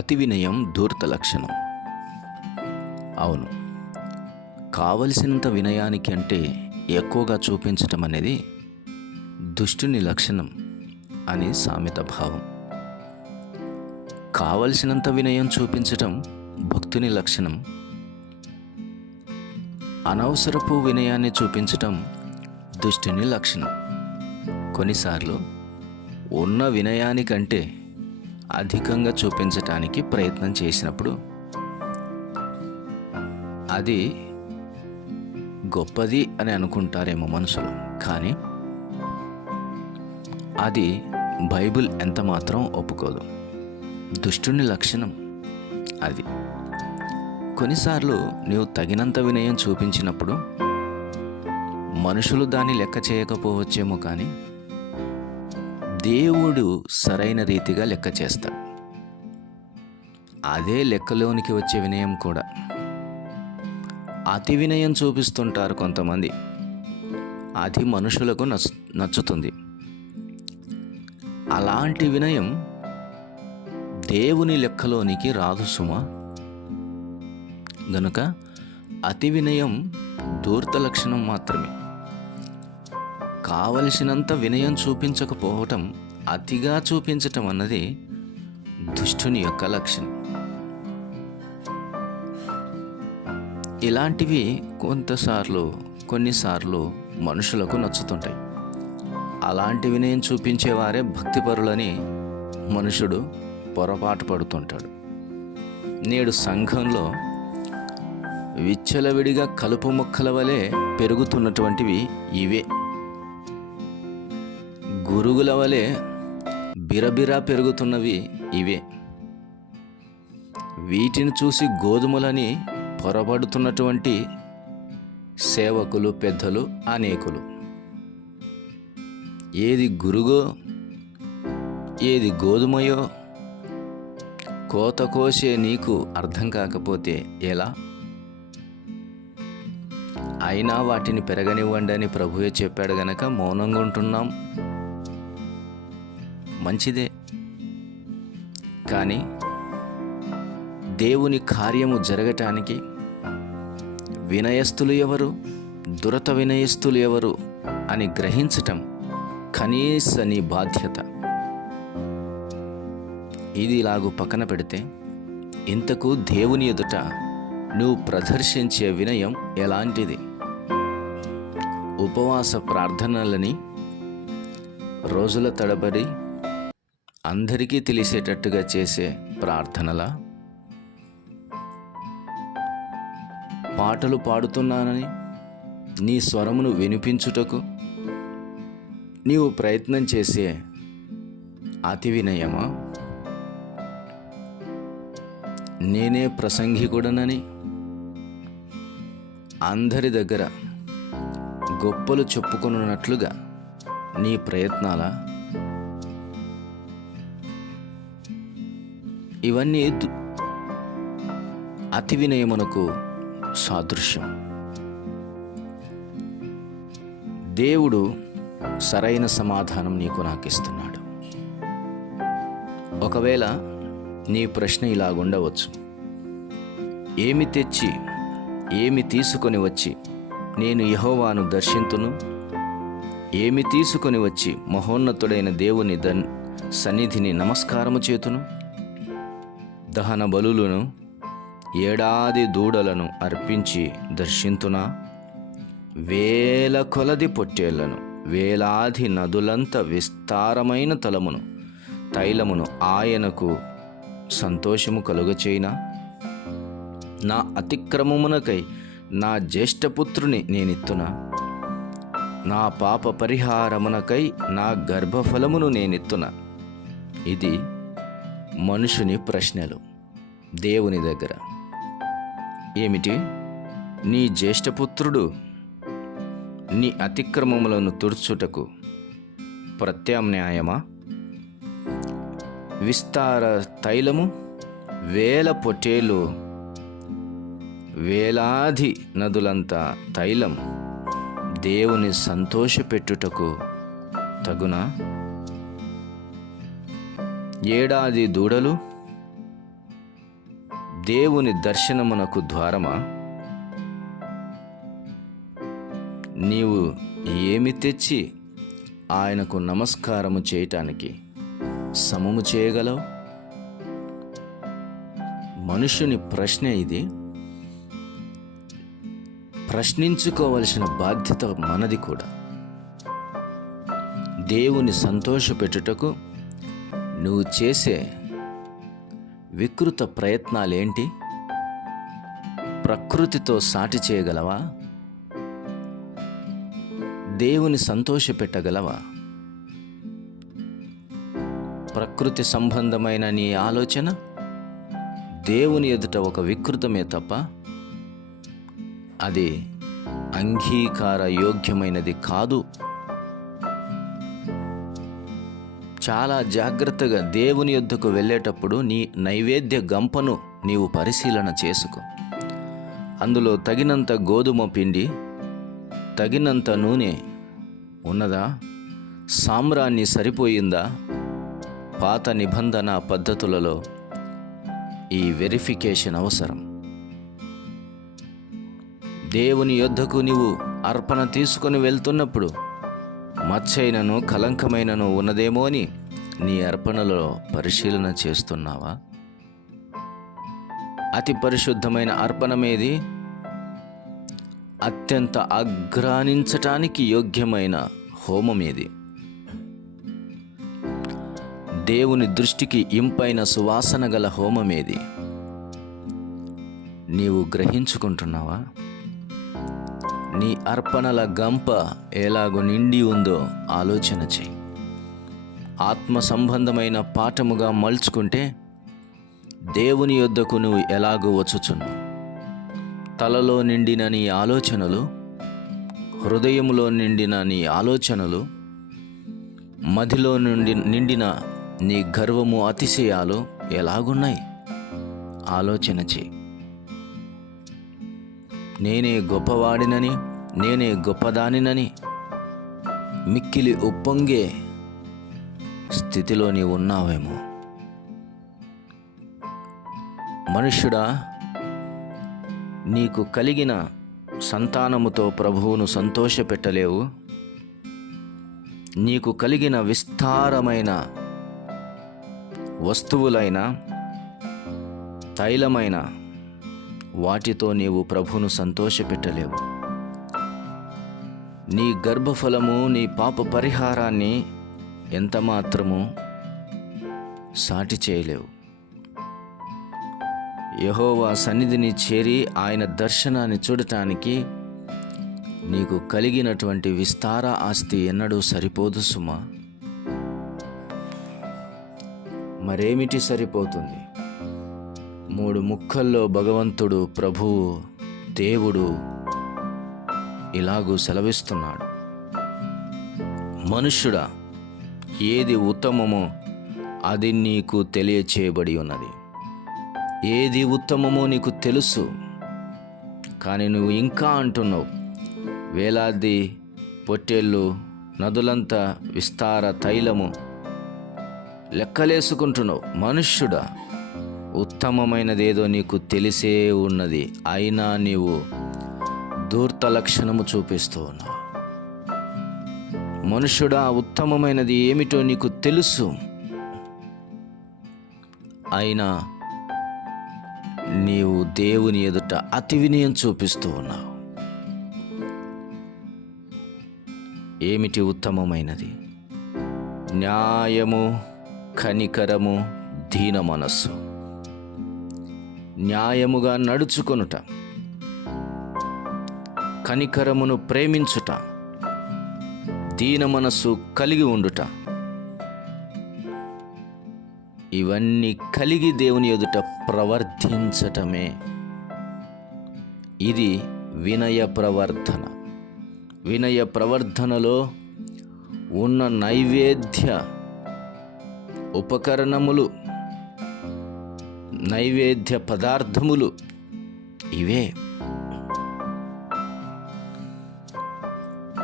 అతి వినయం ధూర్త లక్షణం. అవును. కావలసినంత వినయానికి అంటే ఎక్కువగా చూపించటం అనేది దుష్టుని లక్షణం అని సామెత భావం. కావలసినంత వినయం చూపించటం భక్తుని లక్షణం. అనవసరపు వినయాన్ని చూపించటం దుష్టుని లక్షణం. కొన్నిసార్లు ఉన్న వినయానికంటే అధికంగా చూపించటానికి ప్రయత్నం చేసినప్పుడు అది గొప్పది అని అనుకుంటారేమో మనుషులు. కానీ అది బైబిల్ ఎంత మాత్రం ఒప్పుకోదు. దుష్టుని లక్షణం అది. కొన్నిసార్లు నీవు తగినంత వినయం చూపించినప్పుడు మనుషులు దాన్ని లెక్క చేయకపోవచ్చేమో కానీ దేవుడు సరైన రీతిగా లెక్క చేస్తాడు. అదే లెక్కలోనికి వచ్చే వినయం కూడా. అతి వినయం చూపిస్తుంటారు కొంతమంది. అది మనుషులకు నచ్చుతుంది. అలాంటి వినయం దేవుని లెక్కలోనికి రాదు సుమ. గనుక అతి వినయం దూర్త లక్షణం మాత్రమే. కావలసినంత వినయం చూపించకపోవటం అతిగా చూపించటం అన్నది దుష్టుని యొక్క లక్షణం. ఇలాంటివి కొంతసార్లు కొన్నిసార్లు మనుషులకు నచ్చుతుంటాయి. అలాంటి వినయం చూపించేవారే భక్తిపరులని మనుషుడు పొరపాటు పడుతుంటాడు. నేడు సంఘంలో విచ్చలవిడిగా కలుపు మొక్కల వలె పెరుగుతున్నటువంటివి ఇవే. గురుగుల వలె బిరబిరా పెరుగుతున్నవి ఇవే. వీటిని చూసి గోధుమలని పొరబడుతున్నటువంటి సేవకులు పెద్దలు అనేకులు. ఏది గురుగో ఏది గోధుమయో కోత కోసే నీకు అర్థం కాకపోతే ఎలా? అయినా వాటిని పెరగనివ్వండి అని ప్రభువే చెప్పాడు గనక మౌనంగా ఉంటున్నాం. మంచిదే. కానీ దేవుని కార్యము జరగటానికి వినయస్తులు ఎవరు? దురత వినయస్తులు ఎవరు? అని గ్రహించటం కనీస నీ బాధ్యత. ఇది ఇలాగు పక్కన పెడితే ఇంతకు దేవుని ఎదుట నువ్వు ప్రదర్శించే వినయం ఎలాంటిది? ఉపవాస ప్రార్థనలని రోజుల తడబడి అందరికీ తెలిసేటట్టుగా చేసే ప్రార్థనలా? పాటలు పాడుతున్నానని నీ స్వరమును వినిపించుటకు నీవు ప్రయత్నం చేసే అతి వినయమా? నేనే ప్రసంగికుడనని అందరి దగ్గర గొప్పలు చెప్పుకున్నట్లుగా నీ ప్రయత్నాల? ఇవన్నీ అతి వినయమునకు సాదృశ్యం. దేవుడు సరైన సమాధానం నీకు నాకు ఇస్తున్నాడు ఒకవేళ నీ ప్రశ్న ఇలాగుండవచ్చు. ఏమి తెచ్చి ఏమి తీసుకొని వచ్చి నేను యహోవాను దర్శింతును? ఏమి తీసుకొని వచ్చి మహోన్నతుడైన దేవుని దన్ సన్నిధిని నమస్కారము చేతును? దహన బలులను ఏడాది దూడలను అర్పించి దర్శింతునా? వేల కొలది పొట్టేళ్ళను వేలాది నదులంత విస్తారమైన తలమును తైలమును ఆయనకు సంతోషము కలుగచేయినా నా అతిక్రమమునకై నా జ్యేష్ఠపుత్రుని నేనిత్తున? నా పాప పరిహారమునకై నా గర్భఫలమును నేనిత్తున? ఇది మనుషుని ప్రశ్నలు దేవుని దగ్గర. ఏమిటి? నీ జ్యేష్ఠపుత్రుడు నీ అతిక్రమములను తుడుచుటకు ప్రత్యామ్నాయమా? విస్తార తైలము వేల పొట్టేలు వేలాది నదులంత తైలం దేవుని సంతోషపెట్టుటకు తగునా? ఏడాది దూడలు? దేవుని దర్శనమునకు ద్వారమా? నీవు ఏమి తెచ్చి ఆయనకు నమస్కారము చేయటానికి సమము చేయగలవు? మనుషుని ప్రశ్న ఇది. ప్రశ్నించుకోవలసిన బాధ్యత మనది కూడా. దేవుని సంతోషపెట్టుటకు నువ్వు చేసే వికృత ప్రయత్నాలేంటి? ప్రకృతితో సాటి చేయగలవా? దేవుని సంతోషపెట్టగలవా? ప్రకృతి సంబంధమైన నీ ఆలోచన? దేవుని ఎదుట ఒక వికృతమే తప్ప అది అంగీకార యోగ్యమైనది కాదు. చాలా జాగ్రత్తగా దేవుని యొద్దకు వెళ్ళేటప్పుడు నీ నైవేద్య గంపను నీవు పరిశీలన చేసుకో. అందులో తగినంత గోధుమ పిండి తగినంత నూనె ఉన్నదా? సామ్రాన్ని సరిపోయిందా? పాత నిబంధన పద్ధతులలో ఈ వెరిఫికేషన్ అవసరం. దేవుని యొద్దకు నీవు అర్పణ తీసుకొని వెళ్తున్నప్పుడు మచ్చైనను కలంకమైనను ఉన్నదేమో అని నీ అర్పణలో పరిశీలన చేస్తున్నావా? అతి పరిశుద్ధమైన అర్పణమేది? అత్యంత అగ్రానించటానికి యోగ్యమైన హోమమేది? దేవుని దృష్టికి ఇంపైన సువాసన గల హోమమేది? నీవు గ్రహించుకుంటున్నావా? నీ అర్పణల గంప ఎలాగో నిండి ఉందో ఆలోచన చెయ్యి ఆత్మ సంబంధమైన పాఠముగా మలుచుకుంటే దేవుని యొద్దకు నువ్వు ఎలాగో వచ్చుచున్నావు. తలలో నిండిన నీ ఆలోచనలు హృదయములో నిండిన నీ ఆలోచనలు మదిలో నుండి నిండిన నీ గర్వము అతిశయాలు ఎలాగున్నాయి? ఆలోచన చేయి. నేనే గొప్పవాడినని నేనే గొప్పదానినని మిక్కిలి ఉప్పొంగే స్థితిలో నీవు ఉన్నావేమో. మనుష్యుడా నీకు కలిగిన సంతానముతో ప్రభువును సంతోషపెట్టలేవు. నీకు కలిగిన విస్తారమైన వస్తువులైన తైలమైన వాటితో నీవు ప్రభును సంతోషపెట్టలేవు. నీ గర్భఫలము నీ పాప పరిహారాన్ని ఎంత మాత్రము సాటి చేయలేవు. యహోవా సన్నిధిని చేరి ఆయన దర్శనాన్ని చూడటానికి నీకు కలిగినటువంటి విస్తార ఆస్తి ఎన్నడూ సరిపోదు సుమా. మరేమిటి సరిపోతుంది? మూడు ముక్కల్లో భగవంతుడు ప్రభువు దేవుడు ఇలాగూ సెలవిస్తున్నాడు. మనుష్యుడా ఏది ఉత్తమమో అది నీకు తెలియచేయబడి ఉన్నది. ఏది ఉత్తమమో నీకు తెలుసు. కానీ నువ్వు ఇంకా అంటున్నావు. వేలాది పొట్టేళ్ళు నదులంతా విస్తార తైలము లెక్కలేసుకుంటున్నావు. మనుష్యుడా ఉత్తమమైనదేదో నీకు తెలిసే ఉన్నది. అయినా నీవు ధూర్త లక్షణము చూపిస్తూ ఉన్నావు. మనుషుడా ఉత్తమమైనది ఏమిటో నీకు తెలుసు. అయినా నీవు దేవుని ఎదుట అతి వినయం చూపిస్తూ ఉన్నావు. ఏమిటి ఉత్తమమైనది? న్యాయము కనికరము దీన మనస్సు న్యాయముగా నడుచుకొనుట కనికరమును ప్రేమించుట దీన మనస్సు కలిగి ఉండుట. ఇవన్నీ కలిగి దేవుని ఎదుట ప్రవర్తించటమే. ఇది వినయ ప్రవర్ధన. వినయ ప్రవర్ధనలో ఉన్న నైవేద్య ఉపకరణములు నైవేద్య పదార్థములు ఇవే.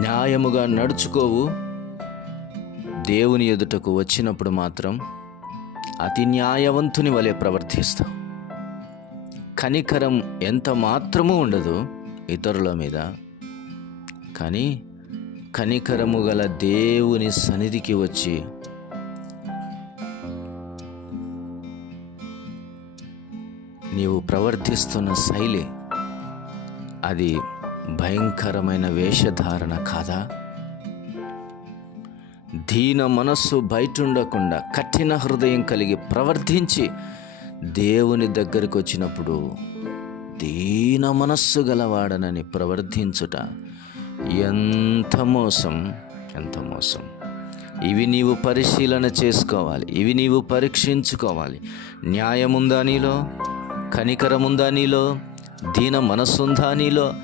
న్యాయముగా నడుచుకోవు. దేవుని ఎదుటకు వచ్చినప్పుడు మాత్రం అతి న్యాయవంతుని వలె ప్రవర్తిస్తావు. కనికరం ఎంత మాత్రము ఉండదు ఇతరుల మీద. కానీ కనికరము గల దేవుని సన్నిధికి వచ్చి నీవు ప్రవర్తిస్తున్న శైలి అది భయంకరమైన వేషధారణ కాదా? దీన మనస్సు బయటుండకుండా కఠిన హృదయం కలిగి ప్రవర్తించి దేవుని దగ్గరికి వచ్చినప్పుడు దీన మనస్సు గలవాడనని ప్రవర్తించుట ఎంత మోసం ఎంత మోసం. ఇవి నీవు పరిశీలన చేసుకోవాలి ఇవి నీవు పరీక్షించుకోవాలి. న్యాయముందా నీలో? కనికరముందా నీలో? దీన మనస్సుందా నీలో?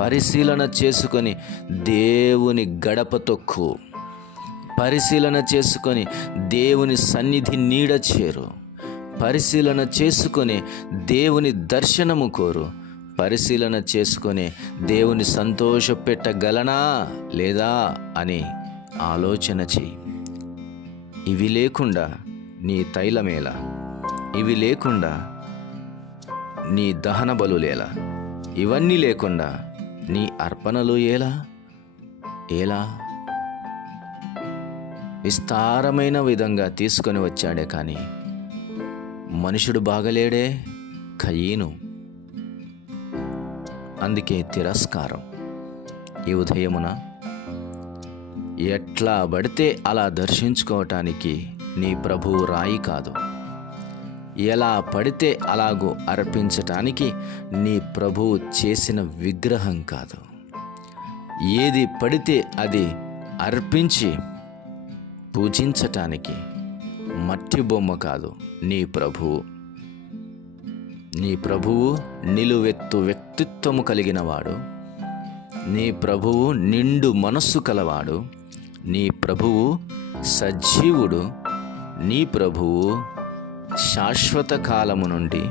పరిశీలన చేసుకొని దేవుని గడప తొక్కు పరిశీలన చేసుకొని దేవుని సన్నిధి నీడ చేరు. పరిశీలన చేసుకొని దేవుని దర్శనము కోరు. పరిశీలన చేసుకొని దేవుని సంతోషపెట్టగలనా? లేదా? అని ఆలోచన చెయ్యి. ఇవి లేకుండా నీ తైలమేలా? ఇవి లేకుండా నీ దహన బలులేలా ఇవన్నీ లేకుండా నీ అర్పణలు ఎలా ఎలా విస్తారమైన విధంగా తీసుకొని వచ్చాడే కానీ మనుషుడు బాగలేడే కయీను అందుకే తిరస్కారం. ఈ ఉదయమున ఎట్లా పడితే అలా దర్శించుకోవటానికి నీ ప్రభువు రాయి కాదు. ఎలా పడితే అలాగో అర్పించటానికి నీ ప్రభువు చేసిన విగ్రహం కాదు. ఏది పడితే అది అర్పించి పూజించటానికి మట్టి బొమ్మ కాదు నీ ప్రభువు. నీ ప్రభువు నిలువెత్తు వ్యక్తిత్వము కలిగినవాడు. నీ ప్రభువు నిండు మనస్సు కలవాడు. నీ ప్రభువు సజీవుడు. నీ ప్రభువు శాశ్వత కాలము నుండి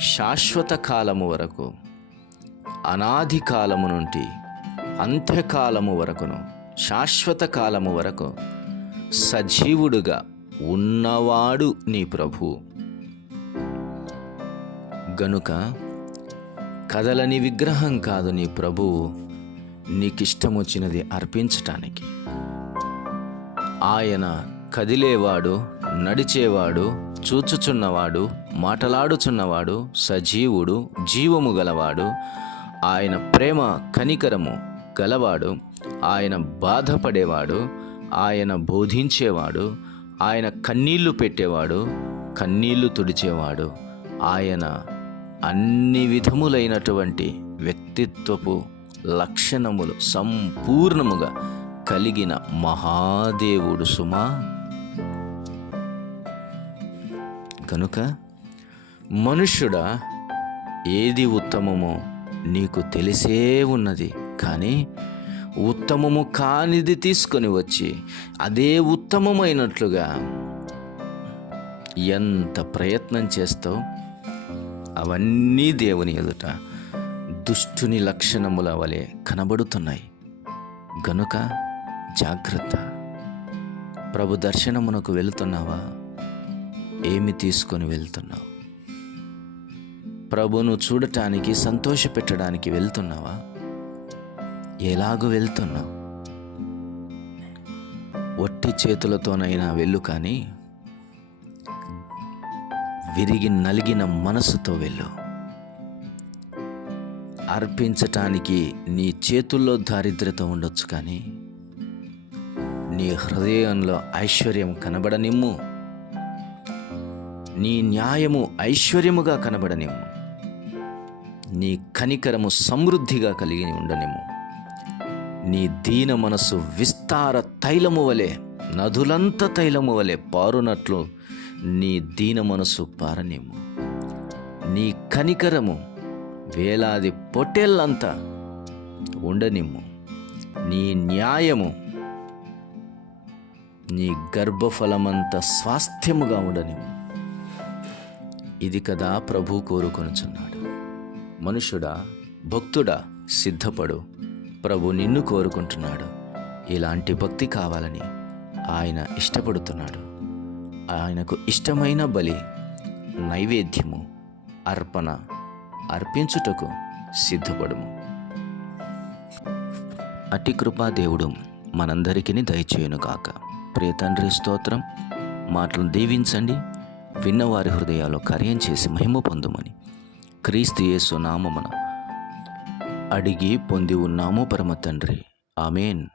శాశ్వత కాలము వరకు అనాది కాలము నుండి అంత్యకాలము వరకును శాశ్వత కాలము వరకు సజీవుడుగా ఉన్నవాడు నీ ప్రభు. గనుక కదలని విగ్రహం కాదు నీ ప్రభువు నీకిష్టమొచ్చినది అర్పించటానికి. ఆయన కదిలేవాడు నడిచేవాడు చూచుచున్నవాడు మాటలాడుచున్నవాడు సజీవుడు జీవము గలవాడు ఆయన ప్రేమ కనికరము గలవాడు ఆయన బాధపడేవాడు ఆయన బోధించేవాడు ఆయన కన్నీళ్ళు పెట్టేవాడు కన్నీళ్ళు తుడిచేవాడు ఆయన అన్ని విధములైనటువంటి వ్యక్తిత్వపు లక్షణములు సంపూర్ణముగా కలిగిన మహాదేవుడు సుమా. కనుక మనుష్యుడా ఏది ఉత్తమమో నీకు తెలిసే ఉన్నది. కానీ ఉత్తమము కానిది తీసుకొని వచ్చి అదే ఉత్తమమైనట్లుగా ఎంత ప్రయత్నం చేస్తావు? అవన్నీ దేవుని ఎదుట దుష్టుని లక్షణముల వలె కనబడుతున్నాయి. గనుక జాగ్రత్త. ప్రభు దర్శనమునకు వెళుతున్నావా? ఏమి తీసుకొని వెళ్తున్నావు? ప్రభును చూడటానికి సంతోషపెట్టడానికి వెళ్తున్నావా? ఎలాగూ వెళ్తున్నావు? ఒట్టి చేతులతోనైనా వెళ్ళు కానీ విరిగి నలిగిన మనసుతో వెళ్ళు. అర్పించటానికి నీ చేతుల్లో దారిద్రత ఉండొచ్చు కానీ నీ హృదయంలో ఐశ్వర్యం కనబడనిమ్ము. నీ న్యాయము ఐశ్వర్యముగా కనబడనేము నీ కనికరము సమృద్ధిగా కలిగి ఉండనేము నీ దీన మనస్సు విస్తార తైలము వలె నదులంత తైలము వలె పారునట్లు నీ దీన మనస్సు పారనేము నీ కనికరము వేలాది పొట్టేళ్ళంతా ఉండనిమ్ము నీ న్యాయము నీ గర్భఫలమంత స్వాస్థ్యముగా ఉండనిమ్ము ఇది కదా ప్రభు కోరుకొనుచున్నాడు. మనుషుడా భక్తుడా సిద్ధపడు. ప్రభు నిన్ను కోరుకుంటున్నాడు. ఇలాంటి భక్తి కావాలని ఆయన ఇష్టపడుతున్నాడు. ఆయనకు ఇష్టమైన బలి నైవేద్యము అర్పణ అర్పించుటకు సిద్ధపడుము. అటి కృపా దేవుడు మనందరికీ దయచేయునుగాక. ప్రియ తండ్రి స్తోత్రం. మాటలను దీవించండి. విన్నవారి హృదయాల్లో కార్యం చేసి మహిమ పొందుమని క్రీస్తు యేసు నామమున అడిగి పొంది ఉన్నాము పరమ తండ్రి ఆమెన్.